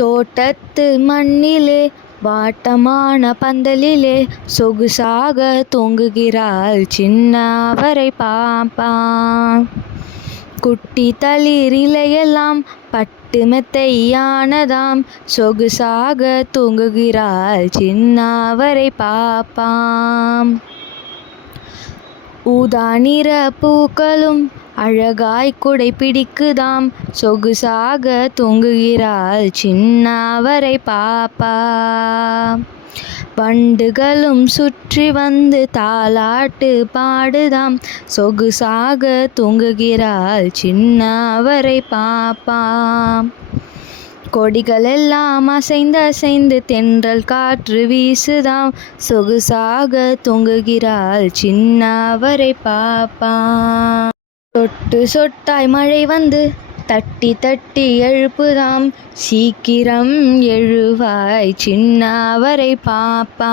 தோட்டத்து மண்ணிலே வாட்டமான பந்தலிலே சொகுசாக தொங்குகிறாள் சின்ன அவரை பாப்பா. குட்டி தளிர் இலையெல்லாம் பட்டு மெத்தையானதாம் சொகுசாக தூங்குகிறாள் சின்ன அவரை பாப்பாம் ஊதா நிற பூக்களும் அழகாய் குடை பிடிக்குதாம். சொகுசாக தூங்குகிறாள் சின்னாவரை பாப்பா. வண்டுகளும் சுற்றி வந்து தாலாட்டு பாடுதாம். சொகுசாக தூங்குகிறாள் சின்ன அவரை பாப்பா. கொடிகளெல்லாம் அசைந்து அசைந்து தென்றல் காற்று வீசுதாம். சொகுசாக தூங்குகிறாள் சின்ன அவரை பாப்பா. தொட்டு சொட்டாய் மழை வந்து தட்டி தட்டி எழுப்புதாம். சீக்கிரம் எழுவாய் சின்னாவரை பாப்பா